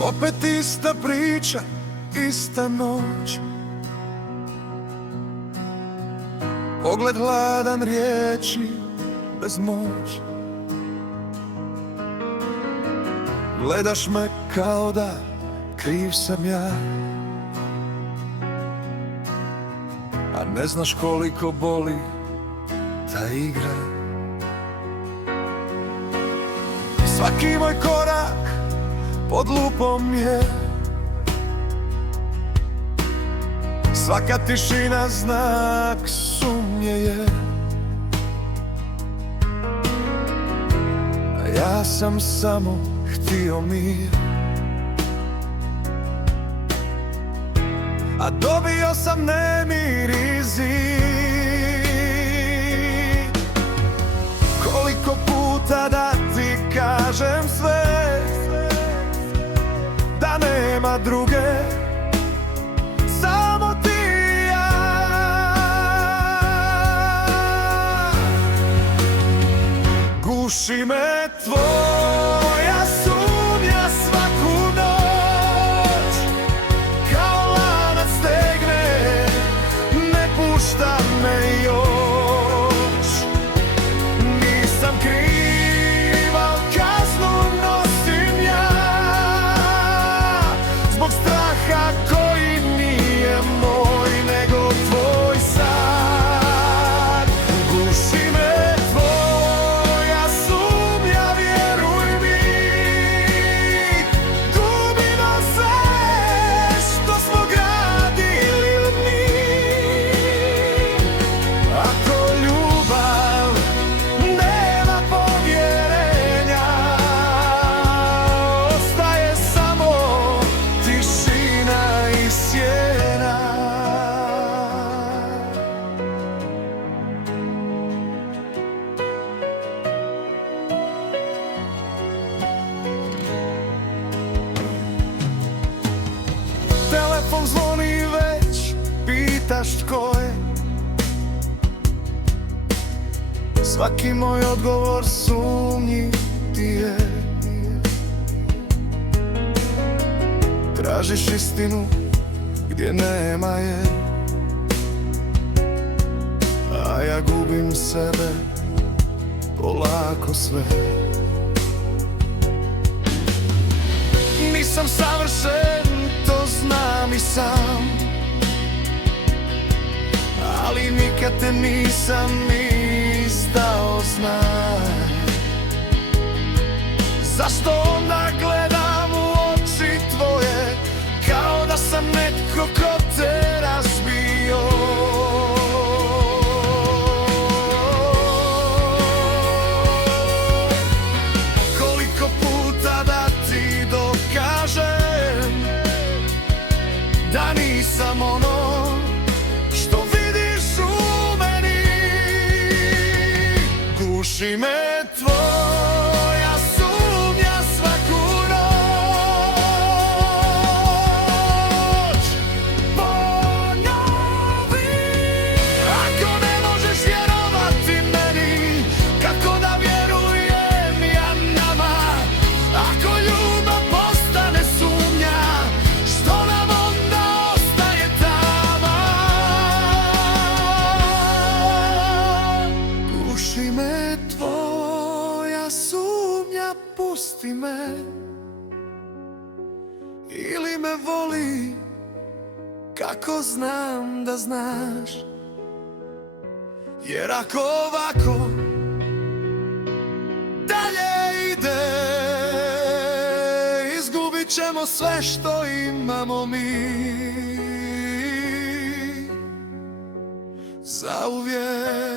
Opet ista priča, ista noć. Pogled hladan, riječi bez moć. Gledaš me kao da kriv sam ja, a ne znaš koliko boli ta igra. Svaki moj korak pod lupom je, svaka tišina znak sumnje je. A ja sam samo htio mir, a dobio sam nemir i zid. Koliko puta da ti kažem sve, da nema druge, samo ti i ja. Guši me tvoja sumnja svaku noć, kao lanac stegne, ne pušta me još. Nisam kriv, al kaznu nosim ja, zbog straha koji nije moj, nego tvoj san. Guši me tvoja sumnja, vjeruj mi, gubimo sve što smo gradili mi. Ako ljubav nema povjerenja, ostaje samo tišina i sjena. Telefon zvoni već, pitaš tko je. Svaki moj odgovor sumnji ti je. Tražiš istinu gdje nema je, a ja gubim sebe polako sve. Nisam savršen, to znam i sam, ali nikad te nisam izdao znak. Zašto onda gledam u oči tvoje, kao da sam netko ko te razbio? Koliko puta da ti dokažem da nisam ono što vidiš u meni. Guši me tvoja sumnja svaku noć. Ponovi, ako ne možeš vjerovati meni, kako da vjerujem ja nama? Ako ljubav postane sumnja, što nam onda ostaje taman? Guši me tvoja sumnja, pusti me, ili me voli kako znam da znaš. Jer ako ovako dalje ide, izgubit ćemo sve što imamo mi zauvijek.